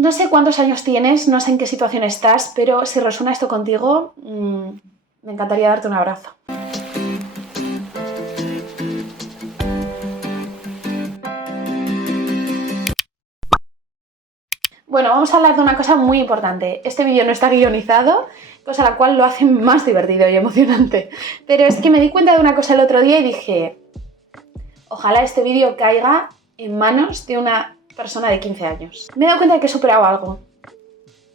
No sé cuántos años tienes, no sé en qué situación estás, pero si resuena esto contigo, me encantaría darte un abrazo. Bueno, vamos a hablar de una cosa muy importante. Este vídeo no está guionizado, cosa la cual lo hace más divertido y emocionante. Pero es que me di cuenta de una cosa el otro día y dije, ojalá este vídeo caiga en manos de una persona de 15 años. Me he dado cuenta de que he superado algo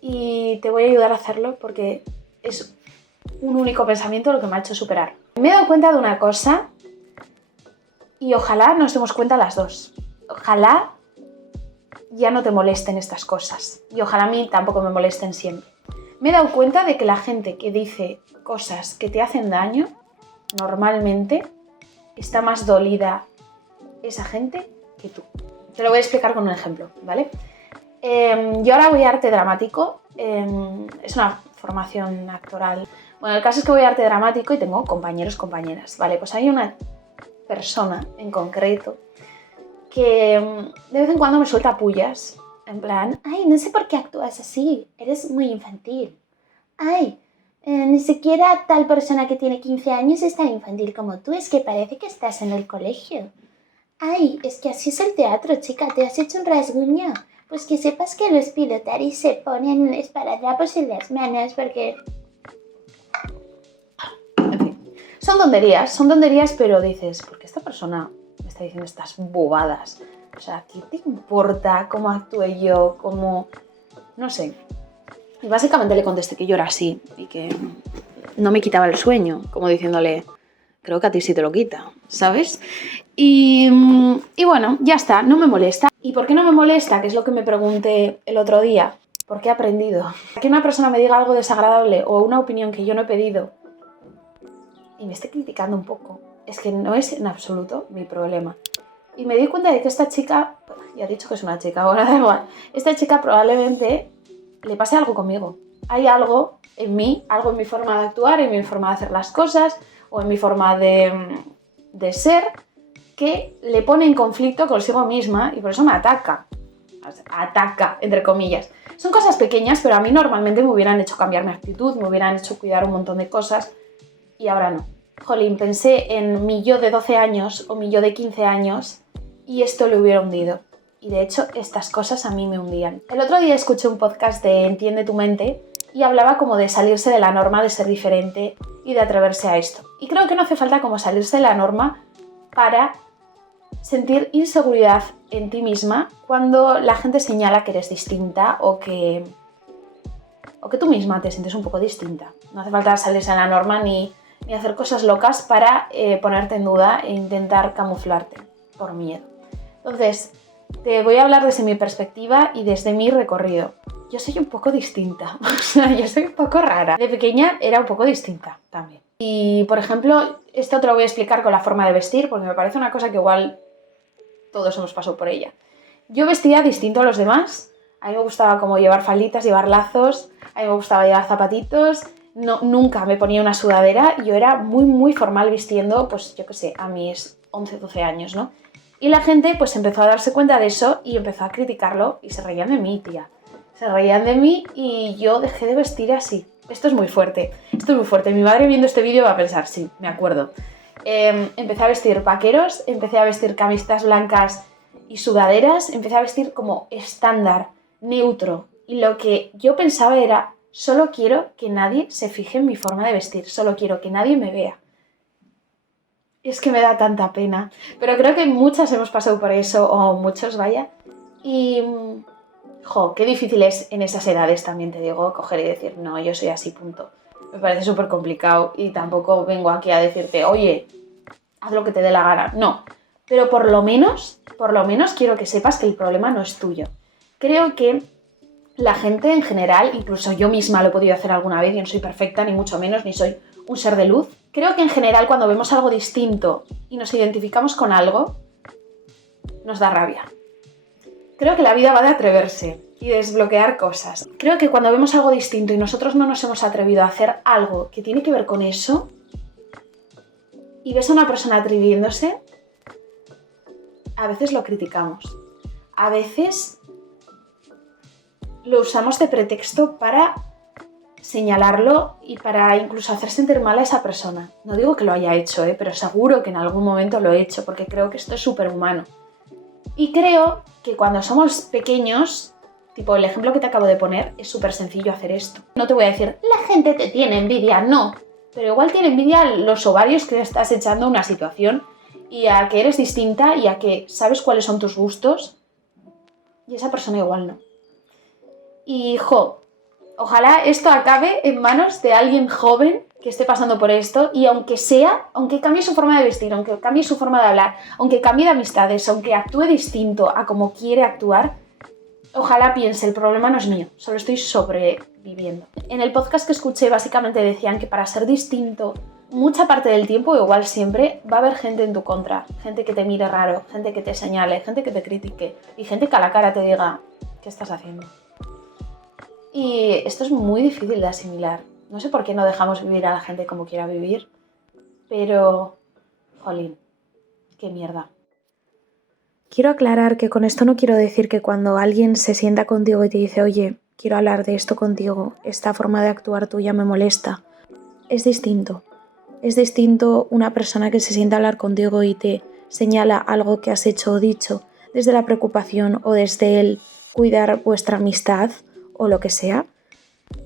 y te voy a ayudar a hacerlo porque es un único pensamiento lo que me ha hecho superar. Me he dado cuenta de una cosa y ojalá nos demos cuenta las dos. Ojalá ya no te molesten estas cosas y ojalá a mí tampoco me molesten siempre. Me he dado cuenta de que la gente que dice cosas que te hacen daño, normalmente está más dolida esa gente que tú. Te lo voy a explicar con un ejemplo, ¿vale? Yo ahora voy a arte dramático, es una formación actoral. Bueno, el caso es que voy a arte dramático y tengo compañeros, compañeras, ¿vale? Pues hay una persona en concreto que de vez en cuando me suelta pullas, en plan, ay, no sé por qué actúas así, eres muy infantil. Ay, ni siquiera tal persona que tiene 15 años es tan infantil como tú, es que parece que estás en el colegio. Ay, es que así es el teatro, chica, te has hecho un rasguño. Pues que sepas que los pilotaris se ponen esparadrapos en las manos porque... En fin, son tonterías, pero dices, ¿por qué esta persona me está diciendo estas bobadas? O sea, ¿qué te importa cómo actúe yo? Cómo... No sé. Y básicamente le contesté que yo era así y que no me quitaba el sueño, como diciéndole, creo que a ti sí te lo quita, ¿sabes? Y bueno, ya está, no me molesta. ¿Y por qué no me molesta? Que es lo que me pregunté el otro día. ¿Por qué he aprendido? Que una persona me diga algo desagradable o una opinión que yo no he pedido y me esté criticando un poco, es que no es en absoluto mi problema. Y me di cuenta de que esta chica, ya he dicho que es una chica, ahora da igual, esta chica probablemente le pase algo conmigo. Hay algo en mí, algo en mi forma de actuar, en mi forma de hacer las cosas o en mi forma de ser que le pone en conflicto consigo misma y por eso me ataca. Ataca, entre comillas. Son cosas pequeñas, pero a mí normalmente me hubieran hecho cambiar mi actitud, me hubieran hecho cuidar un montón de cosas y ahora no. Jolín, pensé en mi yo de 12 años o mi yo de 15 años y esto le hubiera hundido. Y de hecho, estas cosas a mí me hundían. El otro día escuché un podcast de Entiende tu mente y hablaba como de salirse de la norma, de ser diferente y de atreverse a esto. Y creo que no hace falta como salirse de la norma para sentir inseguridad en ti misma cuando la gente señala que eres distinta o que tú misma te sientes un poco distinta. No hace falta salirse de la norma ni hacer cosas locas para ponerte en duda e intentar camuflarte por miedo. Entonces, te voy a hablar desde mi perspectiva y desde mi recorrido. Yo soy un poco distinta, o sea, yo soy un poco rara. De pequeña era un poco distinta también. Y, por ejemplo, esto te lo voy a explicar con la forma de vestir, porque me parece una cosa que igual todos hemos pasado por ella. Yo vestía distinto a los demás. A mí me gustaba como llevar falditas, llevar lazos, a mí me gustaba llevar zapatitos. No, nunca me ponía una sudadera. Yo era muy formal vistiendo, pues yo qué sé, a mis 11, 12 años, ¿no? Y la gente pues empezó a darse cuenta de eso y empezó a criticarlo y se reían de mí, tía. Se reían de mí y yo dejé de vestir así. Esto es muy fuerte, Mi madre viendo este vídeo va a pensar, sí, me acuerdo. Empecé a vestir vaqueros, empecé a vestir camisetas blancas y sudaderas, empecé a vestir como estándar, neutro. Y lo que yo pensaba era, solo quiero que nadie se fije en mi forma de vestir, solo quiero que nadie me vea. Es que me da tanta pena, pero creo que muchas hemos pasado por eso, o muchos, vaya. Y, qué difícil es en esas edades, también te digo, coger y decir, no, yo soy así, punto. Me parece súper complicado y tampoco vengo aquí a decirte, oye, haz lo que te dé la gana. No, pero por lo menos quiero que sepas que el problema no es tuyo. Creo que la gente en general, incluso yo misma lo he podido hacer alguna vez, yo no soy perfecta, ni mucho menos, ni soy un ser de luz. Creo que en general cuando vemos algo distinto y nos identificamos con algo, nos da rabia. Creo que la vida va de atreverse y desbloquear cosas. Creo que cuando vemos algo distinto y nosotros no nos hemos atrevido a hacer algo que tiene que ver con eso, y ves a una persona atreviéndose, a veces lo criticamos. A veces lo usamos de pretexto para señalarlo y para incluso hacer sentir mal a esa persona. No digo que lo haya hecho, pero seguro que en algún momento lo he hecho, porque creo que esto es súper humano. Y creo que cuando somos pequeños, tipo el ejemplo que te acabo de poner, es súper sencillo hacer esto. No te voy a decir, la gente te tiene envidia, no. Pero igual tiene envidia a los ovarios que estás echando a una situación y a que eres distinta y a que sabes cuáles son tus gustos y esa persona igual no. Y, ojalá esto acabe en manos de alguien joven que esté pasando por esto y aunque cambie su forma de vestir, aunque cambie su forma de hablar, aunque cambie de amistades, aunque actúe distinto a como quiere actuar, ojalá piense, el problema no es mío, solo estoy sobreviviendo. En el podcast que escuché básicamente decían que para ser distinto, mucha parte del tiempo, igual siempre, va a haber gente en tu contra, gente que te mire raro, gente que te señale, gente que te critique y gente que a la cara te diga, ¿qué estás haciendo? Y esto es muy difícil de asimilar. No sé por qué no dejamos vivir a la gente como quiera vivir, pero, jolín, qué mierda. Quiero aclarar que con esto no quiero decir que cuando alguien se sienta contigo y te dice, oye, quiero hablar de esto contigo, esta forma de actuar tuya me molesta. Es distinto. Es distinto una persona que se sienta a hablar contigo y te señala algo que has hecho o dicho desde la preocupación o desde el cuidar vuestra amistad o lo que sea,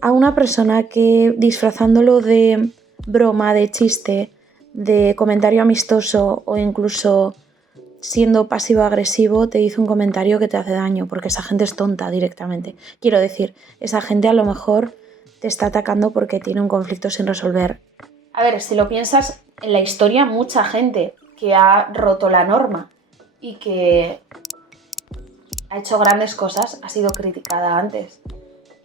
a una persona que disfrazándolo de broma, de chiste, de comentario amistoso o incluso siendo pasivo-agresivo te dice un comentario que te hace daño, porque esa gente es tonta directamente. Quiero decir, esa gente a lo mejor te está atacando porque tiene un conflicto sin resolver. A ver, si lo piensas, en la historia mucha gente que ha roto la norma y que ha hecho grandes cosas ha sido criticada antes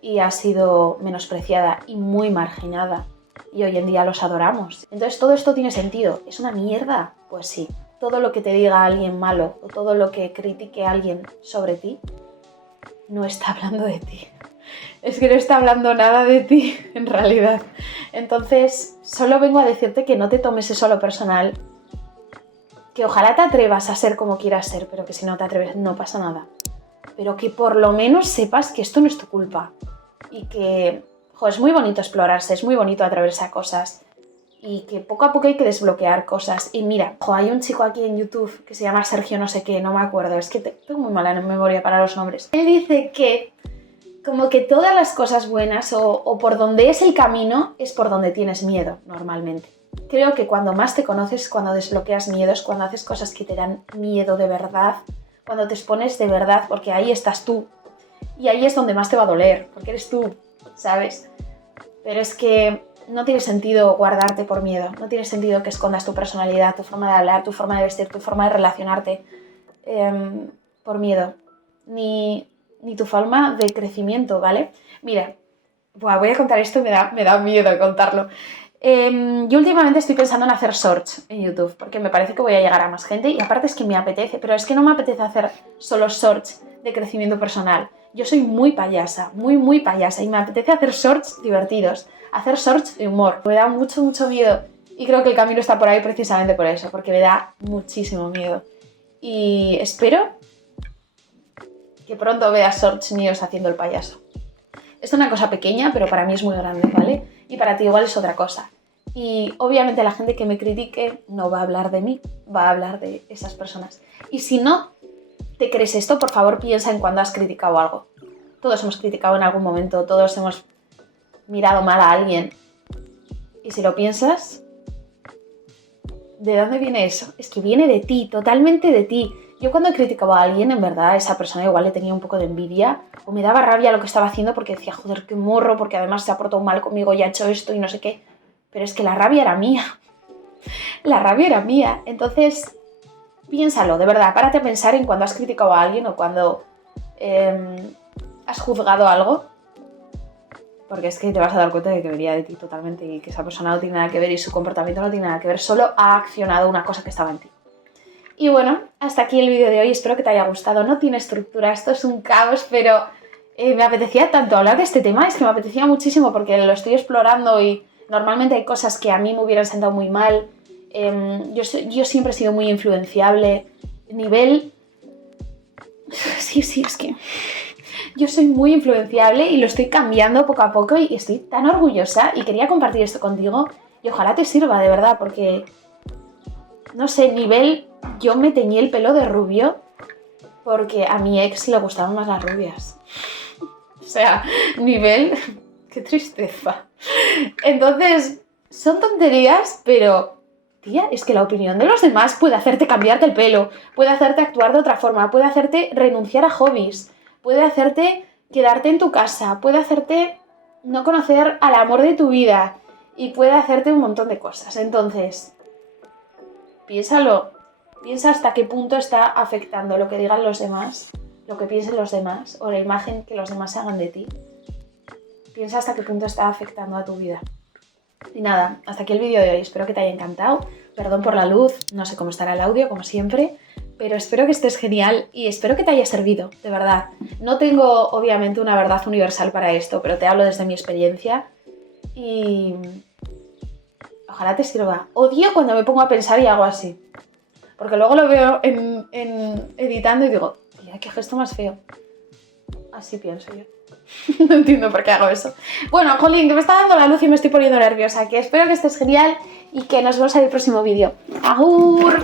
y ha sido menospreciada y muy marginada. Y hoy en día los adoramos. Entonces todo esto tiene sentido. ¿Es una mierda? Pues sí. Todo lo que te diga alguien malo o todo lo que critique a alguien sobre ti no está hablando de ti. Es que no está hablando nada de ti, en realidad. Entonces, solo vengo a decirte que no te tomes eso a lo personal, que ojalá te atrevas a ser como quieras ser, pero que si no te atreves no pasa nada. Pero que por lo menos sepas que esto no es tu culpa y que, es muy bonito explorarse, es muy bonito atreverse a cosas y que poco a poco hay que desbloquear cosas. Y mira, hay un chico aquí en YouTube que se llama Sergio no sé qué, no me acuerdo, es que tengo muy mala memoria para los nombres. Él dice que como que todas las cosas buenas o por donde es el camino es por donde tienes miedo normalmente. Creo que cuando más te conoces, cuando desbloqueas miedos, cuando haces cosas que te dan miedo de verdad, cuando te expones de verdad, porque ahí estás tú. Y ahí es donde más te va a doler, porque eres tú, ¿sabes? Pero es que no tiene sentido guardarte por miedo, no tiene sentido que escondas tu personalidad, tu forma de hablar, tu forma de vestir, tu forma de relacionarte por miedo. Ni tu forma de crecimiento, ¿vale? Mira, voy a contar esto y me da miedo contarlo. Yo últimamente estoy pensando en hacer shorts en YouTube, porque me parece que voy a llegar a más gente y aparte es que me apetece, pero es que no me apetece hacer solo shorts de crecimiento personal. Yo soy muy payasa y me apetece hacer shorts divertidos, hacer shorts de humor. Me da mucho miedo y creo que el camino está por ahí precisamente por eso, porque me da muchísimo miedo. Y espero que pronto veas shorts míos haciendo el payaso. Es una cosa pequeña, pero para mí es muy grande, ¿vale? Y para ti igual es otra cosa. Y obviamente la gente que me critique no va a hablar de mí, va a hablar de esas personas. Y si no te crees esto, por favor piensa en cuando has criticado algo. Todos hemos criticado en algún momento, todos hemos mirado mal a alguien. Y si lo piensas, ¿de dónde viene eso? Es que viene de ti, totalmente de ti. Yo cuando he criticado a alguien, en verdad, a esa persona igual le tenía un poco de envidia o me daba rabia lo que estaba haciendo porque decía, joder, qué morro, porque además se ha portado mal conmigo y ha hecho esto y no sé qué. Pero es que la rabia era mía. La rabia era mía. Entonces, piénsalo, de verdad, párate a pensar en cuando has criticado a alguien o cuando has juzgado algo. Porque es que te vas a dar cuenta de que venía de ti totalmente y que esa persona no tiene nada que ver y su comportamiento no tiene nada que ver, solo ha accionado una cosa que estaba en ti. Y bueno, hasta aquí el vídeo de hoy, espero que te haya gustado. No tiene estructura, esto es un caos, pero me apetecía tanto hablar de este tema, es que me apetecía muchísimo porque lo estoy explorando y normalmente hay cosas que a mí me hubieran sentado muy mal. Yo siempre he sido muy influenciable. Sí, es que Yo soy muy influenciable y lo estoy cambiando poco a poco y estoy tan orgullosa y quería compartir esto contigo y ojalá te sirva de verdad porque, no sé, nivel, yo me teñí el pelo de rubio porque a mi ex le gustaban más las rubias. O sea, nivel, qué tristeza. Entonces, son tonterías, pero, tía, es que la opinión de los demás puede hacerte cambiarte el pelo, puede hacerte actuar de otra forma, puede hacerte renunciar a hobbies, puede hacerte quedarte en tu casa, puede hacerte no conocer al amor de tu vida y puede hacerte un montón de cosas. Entonces, piénsalo, piensa hasta qué punto está afectando lo que digan los demás, lo que piensen los demás o la imagen que los demás hagan de ti. Piensa hasta qué punto está afectando a tu vida. Y nada, hasta aquí el vídeo de hoy. Espero que te haya encantado. Perdón por la luz, no sé cómo estará el audio, como siempre, pero espero que estés genial y espero que te haya servido, de verdad. No tengo, obviamente, una verdad universal para esto, pero te hablo desde mi experiencia y ojalá te sirva. Odio cuando me pongo a pensar y hago así, porque luego lo veo en editando y digo, tía, qué gesto más feo. Así pienso yo. No entiendo por qué hago eso. Bueno, jolín, que me está dando la luz y me estoy poniendo nerviosa. Que espero que estés genial y que nos vemos en el próximo vídeo. ¡Agur!